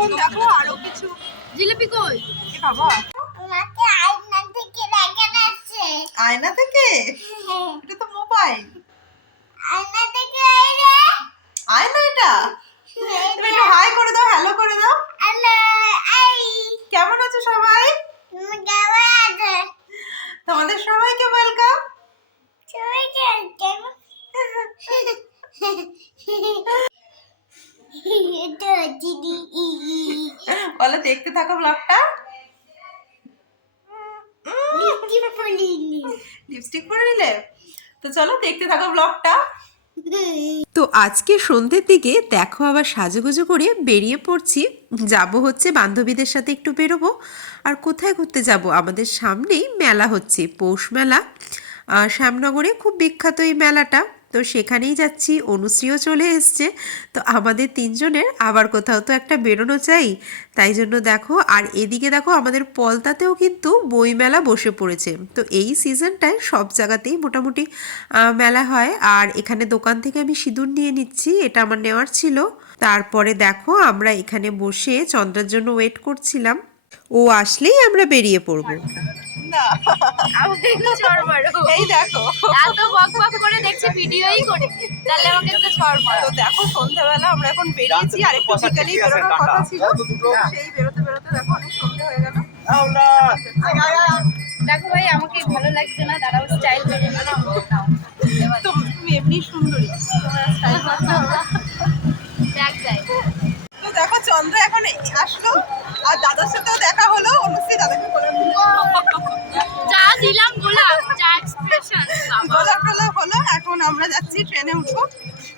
এখন দেখো আরও কিছু জিলিপি কই? এ বাবা। আমাকে আয়না থেকে দেখা যাচ্ছে আয়না থেকে? এটা তো মোবাইল। আয়না থেকে আইরে আয়না এটা? তুমি একটু হাই করে দাও হ্যালো করে দাও। হ্যালো আই কেমন আছো সবাই? তোমাদের সবাইকে ওয়েলকাম এটা দিদি বলো দেখতে থাকো ব্লগটা লিপস্টিক পরে নিলে? তো চলো দেখতে থাকো ব্লগটা তো আজকে সন্ধ্যের দিকে দেখো আবার সাজুগুজু করে বেরিয়ে পড়ছি। যাব হচ্ছে বান্ধবীদের সাথে একটু বেরোবো। আর কোথায় ঘুরতে যাব? আমাদের সামনেই মেলা হচ্ছে পৌষ মেলা। আহ, শ্যামনগরে খুব বিখ্যাত এই মেলাটা। তো সেখানেই যাচ্ছি অনুশ্রীও চলে এসছে। তো আমাদের তিনজনের আবার কোথাও তো একটা বেরোনো চাই। তাই জন্য দেখো আর এদিকে দেখো আমাদের পলতাতেও কিন্তু বইমেলা বসে পড়েছে। তো এই সিজনটায় সব জায়গাতেই মোটামুটি মেলা হয়। আর এখানে দোকান থেকে আমি সিঁদুর নিয়ে নিচ্ছি এটা আমার নেওয়ার ছিল। তারপরে দেখো আমরা এখানে বসে চন্দ্রার জন্য ওয়েট করছিলাম। ও আসলেই আমরা বেরিয়ে পড়ব। এই দেখো ভিডিওই করি। তাহলে আমাকে একটু তো দেখো সন্ধ্যাবেলা আমরা এখন বেরিয়েছি আর একটু বিকালেই বেরোনোর কথা ছিল। সেই বেরোতে বেরোতে দেখো অনেক সন্ধে হয়ে গেল। দেখো ভাই আমাকে ভালো লাগছে না দাঁড়াও স্টাইল করে তো তুমি এমনি সুন্দরী। তোমার style করতে হবে। দেখ দেয় তো দেখো চন্দ্র এখন আসলো আর দাদার সাথেও দেখা হলো অনুশ্রী দাদাকে বলে যাচ্ছি ট্রেনে উঠবো।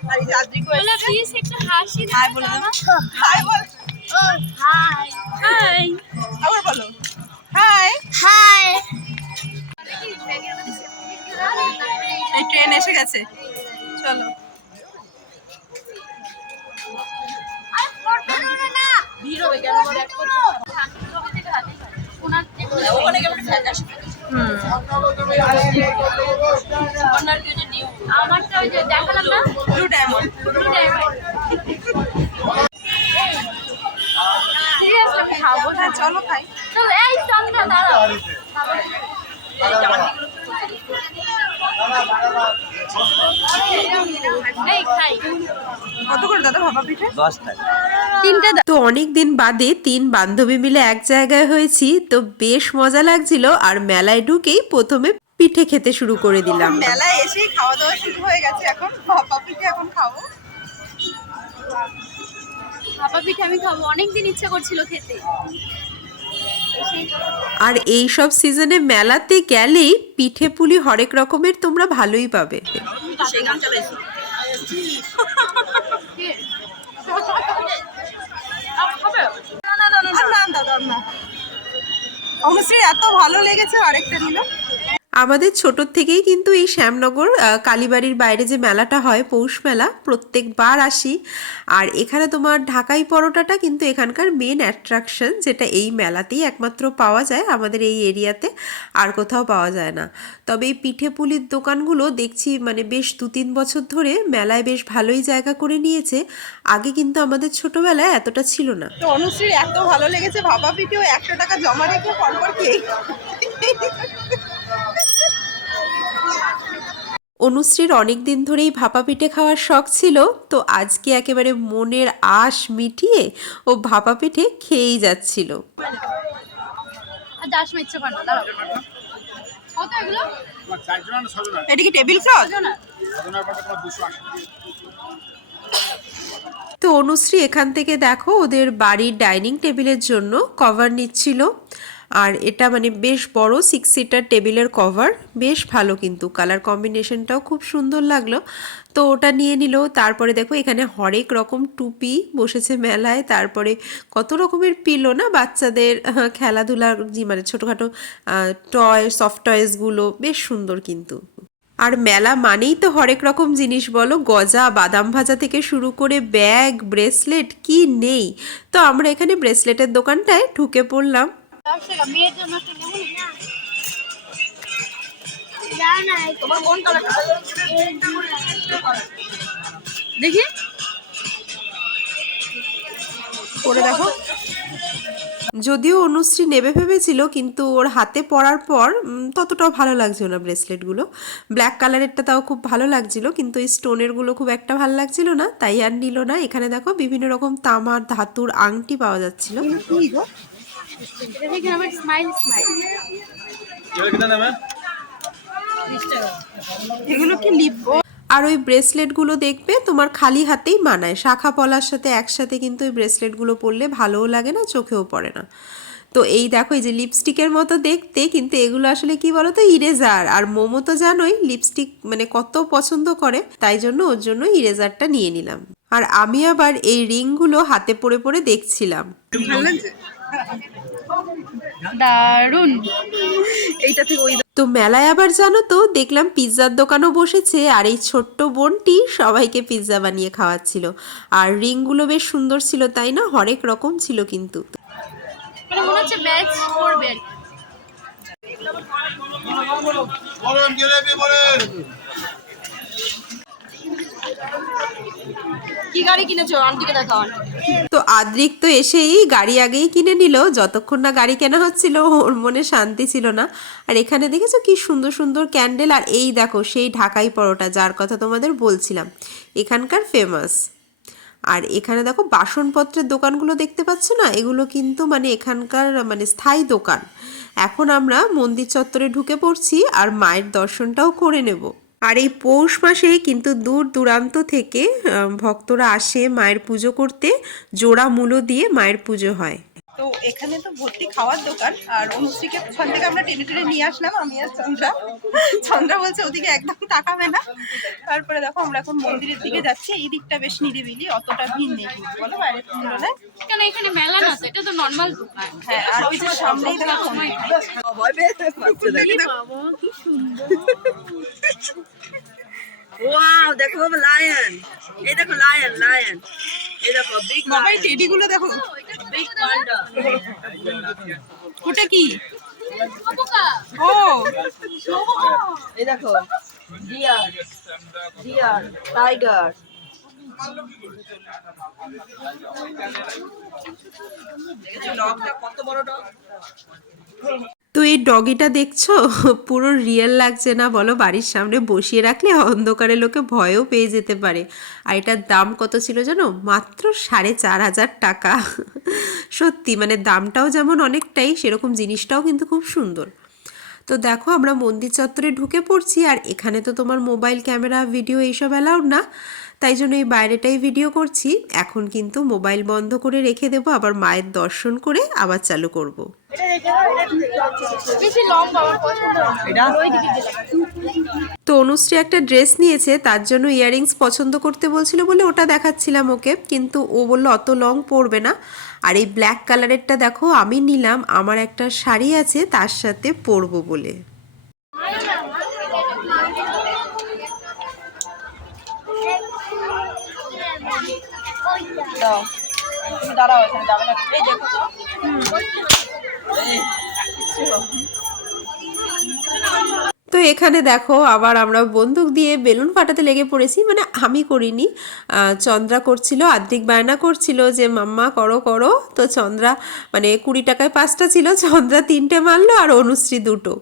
আর এই যাত্রীকে বলে প্লিজ একটু হাসি হাই বলে দাও। হাই বল। হাই হাই আবার বলো। হাই হাই এই ট্রেন এসে গেছে। চলো। ওখানে কেমন আমারটা ওই যে দেখালাম না? ব্লু ডায়মন্ড সিরিয়াস আমি খাব না। চলো খাই। তো এই চন্দ্রা দাঁড়াও। এই খাই। কত করে দাদা ভাপা পিঠে? তিনটে তো অনেক দিন বাদে তিন বান্ধবী মিলে এক জায়গায় হয়েছি তো বেশ মজা লাগছিল আর মেলায় ঢুকেই প্রথমে পিঠে খেতে শুরু করে দিলাম। মেলায় এসেই খাওয়া দাওয়া শুরু হয়ে গেছে। এখন ভাপা পিঠে এখন খাব। ভাপা পিঠে আমি খাব। অনেকদিন ইচ্ছা করছিল খেতে। আর এই সব সিজনে মেলাতে গেলেই পিঠে পুলি হরেক রকমের তোমরা ভালোই পাবে। অনুশ্রীর এত ভালো লেগেছে আরেকটা নিল আমাদের ছোটোর থেকেই কিন্তু এই শ্যামনগর কালীবাড়ির বাইরে যে মেলাটা হয়, পৌষ মেলা, প্রত্যেকবার আসি। আর এখানে তোমার ঢাকাই পরোটাটা কিন্তু এখানকার মেন অ্যাট্রাকশন যেটা এই মেলাতেই একমাত্র পাওয়া যায় আমাদের এই এরিয়াতে, আর কোথাও পাওয়া যায় না। তবে এই পিঠে পুলির দোকানগুলো দেখছি মানে বেশ দু তিন বছর ধরে মেলায় বেশ ভালোই জায়গা করে নিয়েছে। আগে কিন্তু আমাদের ছোটবেলায় এতটা ছিল না। তো অনুশ্রীর এত ভালো লেগেছে ভাপা পিঠেও একশো টাকা জমা রেখে পরপর খেয়ে অনুশ্রীর অনেক দিন ধরেই ভাপা পিঠে খাওয়ার শখ ছিল তো আজকে একেবারে মনের আশ মিটিয়ে ও ভাপা পিঠে খেয়েই যাচ্ছিল। এটা কি টেবিল ক্লথ তো অনুশ্রী এখান থেকে দেখো ওদের বাড়ির ডাইনিং টেবিলের জন্য কভার নিচ্ছিল। আর এটা মানে বেশ বড় সিক্স সিটার টেবিলের কভার বেশ ভালো কিন্তু। কালার কম্বিনেশনটাও খুব সুন্দর লাগল। তো ওটা নিয়ে নিল, তারপরে দেখো এখানে হরেক রকম টুপি বসেছে মেলায়, তারপরে কত রকমের পিলো না বাচ্চাদের খেলাধুলার মানে ছোটোখাটো টয় সফট টয়েসগুলো বেশ সুন্দর কিন্তু। আর মেলা মানেই তো হরেক রকম জিনিস বলো, গজা, বাদাম ভাজা থেকে শুরু করে ব্যাগ, ব্রেসলেট, কি নেই? তো আমরা এখানে ব্রেসলেটের দোকানটায় ঢুকে পড়লাম। দেখি। পরে দেখো। যদিও অনুশ্রী নেবে ভেবেছিল কিন্তু ওর হাতে পরার পর ততটাও ভালো লাগছিল না ব্রেসলেটগুলো। ব্ল্যাক কালারেরটা তাও খুব ভালো লাগছিল কিন্তু এই স্টোনেরগুলো খুব একটা ভালো লাগছিল না তাই আর নিল না। এখানে দেখো বিভিন্ন রকম তামার ধাতুর আংটি পাওয়া যাচ্ছিল। আর ওই ব্রেসলেটগুলো দেখবে তোমার খালি হাতেই মানায়। শাখা পলার সাথে একসাথে কিন্তু ওই ব্রেসলেটগুলো পরলে ভালোও লাগে না, চোখেও পড়ে না। তো এই দেখো, এই যে লিপস্টিকের মতো দেখতে, কিন্তু এগুলো আসলে কি বলো তো ইরেজার। আর মোমো তো জানোই, লিপস্টিক মানে কত পছন্দ করে, তাই জন্য ওর জন্য ইরেজারটা নিয়ে নিলাম। আর আমি আবার এই রিংগুলো হাতে পরে পরে দেখছিলাম। দারুণ এইটা থেকে ওই তো মেলায় আবার জানো তো দেখলাম পিৎজার দোকানও বসেছে আর এই ছোট্ট বোনটি সবাইকে পিৎজা বানিয়ে খাওয়াচ্ছিল। আর রিংগুলো বেশ সুন্দর ছিল তাই না? হরেক রকম ছিল কিন্তু। মানে মনে হচ্ছে ম্যাচ করবে আর তো আদ্রিক তো এসেই গাড়ি আগেই কিনে নিল, যতক্ষণ না গাড়ি কেনা হচ্ছিল, ওর মনে শান্তি ছিল না। আর এখানে দেখেছ কি সুন্দর সুন্দর ক্যান্ডেল, আর এই দেখো সেই ঢাকাই পরোটা, যার কথা তোমাদের বলছিলাম, এখানকার ফেমাস আর এখানে দেখো বাসনপত্রের দোকানগুলো দেখতে পাচ্ছ না? এগুলো কিন্তু মানে এখানকার মানে স্থায়ী দোকান। এখন আমরা মন্দির চত্বরে ঢুকে পড়ছি, আর মায়ের দর্শনটাও করে নেব। আর এই পৌষ মাসে কিন্তু দূর দূরান্ত থেকে ভক্তরা আসে মায়ের পুজো করতে। জোড়া মূলো দিয়ে মায়ের পুজো হয়। তো এখানে তো ভর্তি খাওয়ার দোকান আর অনুশ্রীকে ওখান থেকে আমরা টেনে টেনে নিয়ে আসলাম আমি আর চন্দ্রা। চন্দ্রা বলছে ওদিকে একদম তাকাবে না। তারপরে দেখো আমরা এখন মন্দিরের দিকে যাচ্ছি এই দিকটা বেশ নিরিবিলি অতটা ভিড় নেই কিন্তু বলো বাইরের তুলনায় কেন এখানে মেলা না এটা তো নর্মাল দোকান। হ্যাঁ আর ওই যে সামনেই দেখো ওয়াও দেখো বাবা লায়ন এই দেখো লায়ন লায়ন এই দেখো বিগ বাবা এই টেডি গুলো দেখো। বিগ পান্ডা ওটা কি? ও। এই দেখো ডিয়ার ডিয়ার টাইগার ডগটা কত বড় ডগ? তো এই ডগিটা দেখছ? পুরো রিয়েল লাগছে না বলো? বাড়ির সামনে বসিয়ে রাখলে অন্ধকারে লোকে ভয়ও পেয়ে যেতে পারে। আর এটার দাম কত ছিল জানো? মাত্র সাড়ে চার হাজার টাকা। সত্যি মানে দামটাও যেমন অনেকটাই, সেরকম জিনিসটাও কিন্তু খুব সুন্দর। তো দেখো আমরা মন্দির চত্বরে ঢুকে পড়ছি আর এখানে তো তোমার মোবাইল ক্যামেরা ভিডিও এইসব অ্যালাউড না। তাই জন্য এই বাইরেটাই ভিডিও করছি। এখন কিন্তু মোবাইল বন্ধ করে রেখে দেবো আবার মায়ের দর্শন করে আবার চালু করব। তো অনুশ্রী একটা ড্রেস নিয়েছে তার জন্য ইয়াররিংস পছন্দ করতে বলছিল বলে ওটা দেখাচ্ছিলাম ওকে। কিন্তু ও বলল অত লং পরবে না। আর এই ব্ল্যাক কালারেরটা দেখো আমি নিলাম আমার একটা শাড়ি আছে তার সাথে পরবো বলে দাঁড়াও এখানে যাবে না এই দেখো তো তো এখানে দেখো আবার আমরা বন্দুক দিয়ে বেলুন ফাটাতে লেগে পড়েছি মানে আমি করিনি। চন্দ্রা করছিল, আদ্রিক বায়না করছিল যে, মাম্মা, করো করো। তো চন্দ্রা মানে কুড়ি টাকায় পাঁচটা ছিল, চন্দ্রা তিনটে মারলো আর অনুশ্রী দুটো।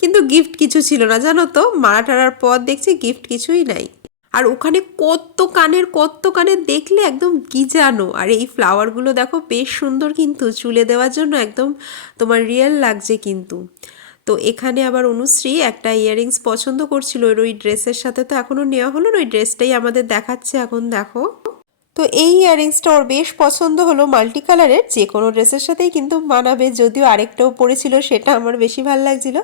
কিন্তু গিফট কিছু ছিল না, জানো তো? মারা টারার পর দেখছি গিফট কিছুই নাই। আর ওখানে কত কানের কত কানের দেখলে একদম গিজানো। আর এই ফ্লাওয়ারগুলো দেখো, বেশ সুন্দর কিন্তু, চুলে দেওয়ার জন্য একদম তোমার রিয়েল লাগছে কিন্তু। তো এখানে আবার অনুশ্রী একটা ইয়াররিংস পছন্দ করছিল ওই ড্রেসের সাথে, তো এখনও নেওয়া হলো ওই ড্রেসটাই আমাদের দেখাচ্ছে এখন, দেখো। তো এই ইয়াররিংসটা ওর বেশ পছন্দ হলো মাল্টি কালারের যে কোনো ড্রেসের সাথেই কিন্তু মানাবে, যদিও আরেকটাও পরেছিল, সেটা আমার বেশি ভালো লাগছিল।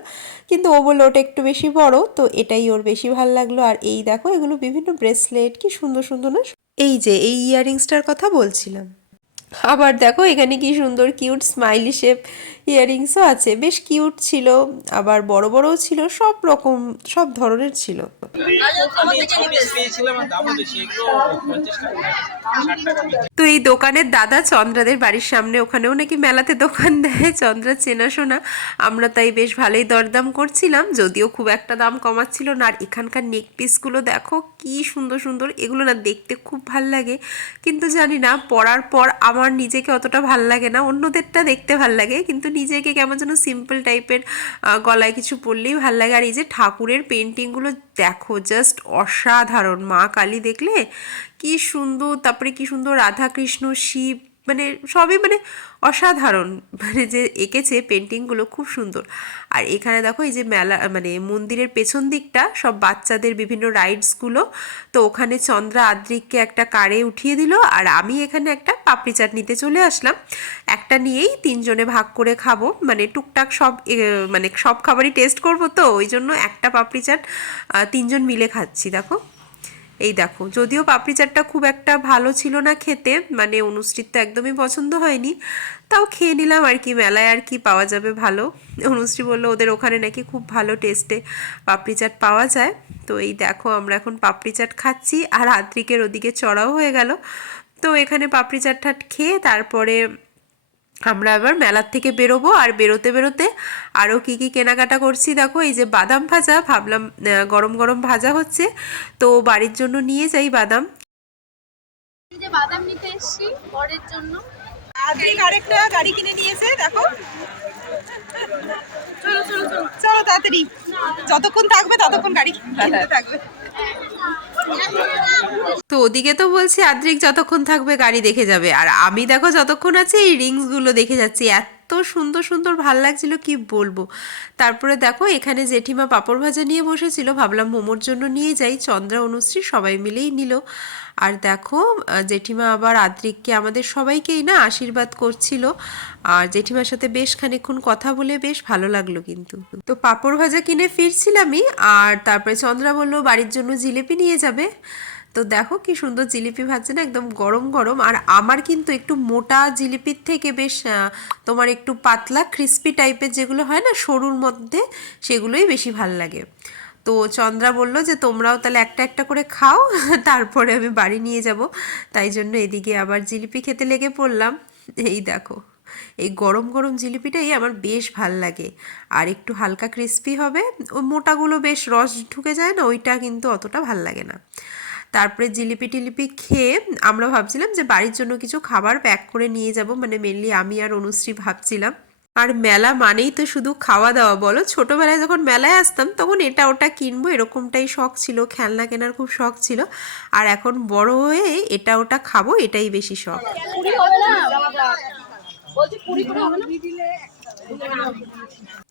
কিন্তু ও বলল ওটা একটু বেশি বড়, তো এটাই ওর বেশি ভালো লাগল। আর এই দেখো, এগুলো বিভিন্ন ব্রেসলেট কি সুন্দর সুন্দর না? এই যে, এই ইয়াররিংসটার কথা বলছিলাম। আবার দেখো, এখানে কি সুন্দর কিউট স্মাইলি শেপ ইয়াররিংসও আছে। বেশ কিউট ছিল, আবার বড় বড়ও ছিল, সব রকম, সব ধরনের ছিল। তো এই দোকানের দাদা চন্দ্রাদের বাড়ির সামনে, ওখানেও নাকি মেলাতে দোকান দেয়। চন্দ্রা চেনাশোনা আমরা তাই বেশ ভালোই দরদাম করছিলাম, যদিও খুব একটা দাম কমাচ্ছিল না। আর এখানকার নেক পিসগুলো দেখো, কি সুন্দর সুন্দর। এগুলো না দেখতে খুব ভালো লাগে। কিন্তু জানি না, পরার পর আমার নিজেকে অতটা ভালো লাগে না। অন্যদেরটা দেখতে ভালো লাগে, কিন্তু নিজেকে কেমন যেন সিম্পল টাইপের গলায় কিছু পরলেই ভালো লাগে। আর এই যে ঠাকুরের পেন্টিংগুলো দেখো জাস্ট অসাধারণ। মা কালী দেখলে কি সুন্দর, তারপরে কি সুন্দর রাধাকৃষ্ণ, শিব মানে সবই মানে অসাধারণ। মানে যে এঁকেছে পেন্টিংগুলো খুব সুন্দর। আর এখানে দেখো এই যে মেলা মানে মন্দিরের পেছন দিকটা, সব বাচ্চাদের বিভিন্ন রাইডসগুলো তো ওখানে চন্দ্রা আদ্রিককে একটা কারে উঠিয়ে দিল, আর আমি এখানে একটা পাপড়ি চাট নিতে চলে আসলাম। একটা নিয়েই তিনজনে ভাগ করে খাব। মানে টুকটাক সব মানে সব খাবারই টেস্ট করব তো, ওই জন্য একটা পাপড়ি চাট তিনজন মিলে খাচ্ছি, দেখো। এই দেখো, যদিও পাপড়ি চাটটা খুব একটা ভালো ছিল না খেতে মানে অনুষ্ঠিত তো একদমই পছন্দ হয়নি, তাও খেয়ে নিলাম আর কি, মেলায় আর কি পাওয়া যাবে ভালো। অনুশ্রী বলল, ওদের ওখানে নাকি খুব ভালো টেস্টে পাপড়ি চাট পাওয়া যায়। তো এই দেখো, আমরা এখন পাপড়ি চাট খাচ্ছি আর আদ্রিকের ওদিকে চড়াও হয়ে গেল। তো এখানে পাপড়ি চাট খেয়ে তারপরে আমরা এবার মেলার থেকে বেরোবো আর বেরোতে বেরোতে আরও কী কী কেনাকাটা করছি দেখো এই যে বাদাম ভাজা ভাবলাম গরম গরম ভাজা হচ্ছে তো বাড়ির জন্য নিয়ে যাই বাদাম। যে বাদাম নিতে এসেছি বরের জন্য। আরেকটা গাড়ি কিনে নিয়েছে দেখো। চলো চলো চলো। চলো তাড়াতাড়ি। যতক্ষণ থাকবে ততক্ষণ গাড়ি কিনতে থাকবে। তো ওদিকে তো বলছি, আদ্রিক যতক্ষণ থাকবে গাড়ি দেখে যাবে। আর আমি দেখো যতক্ষণ আছে, এই রিংসগুলো দেখে যাচ্ছি, এত সুন্দর সুন্দর ভালো লাগছিল, কি বলব? তারপরে দেখো, এখানে জেঠিমা পাঁপড় ভাজা নিয়ে বসেছিল, ভাবলাম মোমোর জন্য নিয়ে যাই, চন্দ্রা, অনুশ্রী সবাই মিলেই নিল। আর দেখো জেঠিমা আবার আদ্রিককে আমাদের সবাইকেই না আশীর্বাদ করছিল। আর জেঠিমার সাথে বেশ খানিকক্ষণ কথা বলে বেশ ভালো লাগল কিন্তু। তো পাঁপড় ভাজা কিনে ফিরছিলামই, আর তারপরে চন্দ্রা বলল, বাড়ির জন্য জিলিপি নিয়ে যাবে? তো দেখো কি সুন্দর জিলিপি ভাজছে না, একদম গরম গরম। আর আমার কিন্তু একটু মোটা জিলিপির থেকে বেশ তোমার একটু পাতলা ক্রিস্পি টাইপের যেগুলো হয় না, সরুর মধ্যে, সেগুলোই বেশি ভালো লাগে। তো চন্দ্রা বলল যে, তোমরাও তাহলে একটা একটা করে খাও, তারপরে আমি বাড়ি নিয়ে যাব। তাই জন্য এদিকে আবার জিলিপি খেতে লেগে পড়লাম। এই দেখো, এই গরম গরম জিলিপিটাই আমার বেশ ভালো লাগে। আর একটু হালকা ক্রিস্পি হবে। ও মোটাগুলো বেশ রস ঢুকে যায় না, ওইটা কিন্তু অতটা ভালো লাগে না। তারপরে জিলিপি টিলিপি খেয়ে আমরা ভাবছিলাম যে বাড়ির জন্য কিছু খাবার প্যাক করে নিয়ে যাব। মানে মেনলি আমি আর অনুশ্রী ভাবছিলাম। আর মেলা মানেই তো শুধু খাওয়া দাওয়া, বলো? ছোটোবেলায় যখন মেলায় আসতাম, তখন এটা ওটা কিনবো এরকমটাই শখ ছিল, খেলনা কেনার খুব শখ ছিল। আর এখন বড় হয়ে এটা ওটা খাব, এটাই বেশি শখ।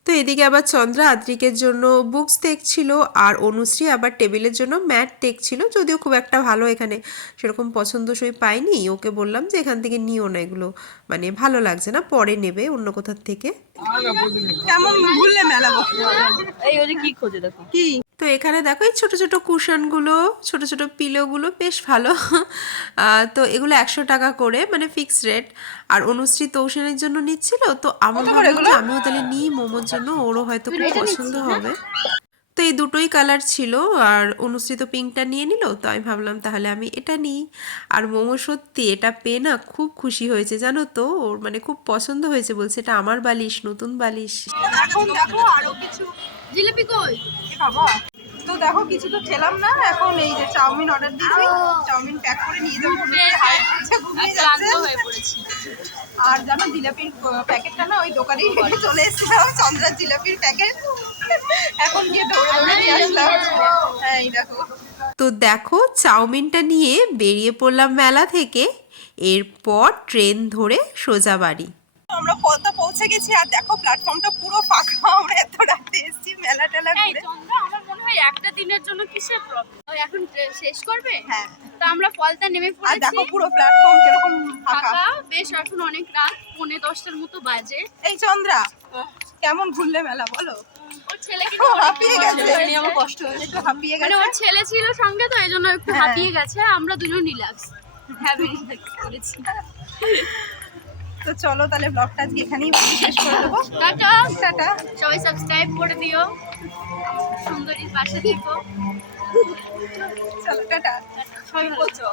তো এদিকে আবার চন্দ্রা আদ্রিকের জন্য বুকস দেখছিল আর অনুশ্রী আবার টেবিলের জন্য ম্যাট দেখছিল যদিও খুব একটা ভালো এখানে সেরকম পছন্দসই পাইনি ওকে বললাম যে এখান থেকে নিও না এগুলো। মানে ভালো লাগছে না পরে নেবে অন্য কোথার থেকে। কেমন ভুললে মেলা এই ওই যে কি খোঁজে দেখো। কি? তো এখানে দেখো এই ছোটো ছোটো কুশনগুলো ছোটো ছোটো পিলোগুলো বেশ ভালো। আহ, তো এগুলো একশো টাকা করে মানে ফিক্স রেট আর অনুশ্রী তৌসেনের জন্য নিচ্ছিল তো আমার ভাবলাম আমিও তাহলে নিই মোমোর জন্য ওরও হয়তো খুব পছন্দ হবে। তো এই দুটোই কালার ছিল আর অনুশ্রী তো পিঙ্কটা নিয়ে নিল তো আমি ভাবলাম তাহলে আমি এটা নিই। আর মোমো সত্যি এটা পেয়ে না খুব খুশি হয়েছে জানো তো? ওর মানে খুব পছন্দ হয়েছে বলছে এটা আমার বালিশ নতুন বালিশ। এখন দেখো আরও কিছু। জিলিপি কই? বাবা। তো দেখো কিছু তো খেলাম না। এখন এই যে চাউমিন অর্ডার দিয়েছি চাউমিন প্যাক করে নিয়ে যাব। আর জানো জিলাপির প্যাকেটটা না ওই দোকানেই রেখে চলে এসেছিলাম চন্দ্রার জিলাপির প্যাকেট এখন গিয়ে দৌড়ে দৌড়ে নিয়ে আসলাম। হ্যাঁ এই দেখো। তো দেখো চাউমিনটা নিয়ে বেরিয়ে পড়লাম মেলা থেকে। এরপর ট্রেন ধরে সোজা বাড়ি। আমরা পদ্মা পৌঁছে গেছি আর দেখো প্ল্যাটফর্মটা পুরো ফাঁকা। আমরা এত রাতে এসেছি মেলা টেলা ঘুরে। আমার মনে হয় একটা দিনের জন্য কিসের প্রবলেম এখন শেষ করবে? হ্যাঁ। তো আমরা ফলতা নেমে পড়েছি। আর দেখো পুরো প্ল্যাটফর্ম কীরকম ফাঁকা। বেশ এখন অনেক রাত পৌনে দশটার মতো বাজে। এই চন্দ্রা কেমন ঘুরলে মেলা বলো? ছেলে মানে ছেলে ছিল সঙ্গে তো এই জন্য একটু হ্যাঁ। হাঁপিয়ে গেছে। আমরা দুজন রিল্যাক্স হ্যাপি করেছি। তো চলো তাহলে ব্লগটা আজকে এখানেই শেষ করে দেবো। টাটা। টাটা। সবাই সাবস্ক্রাইব করে দিও। সুন্দরীর পাশে থেকো। চলো টাটা। সবাই বলছো।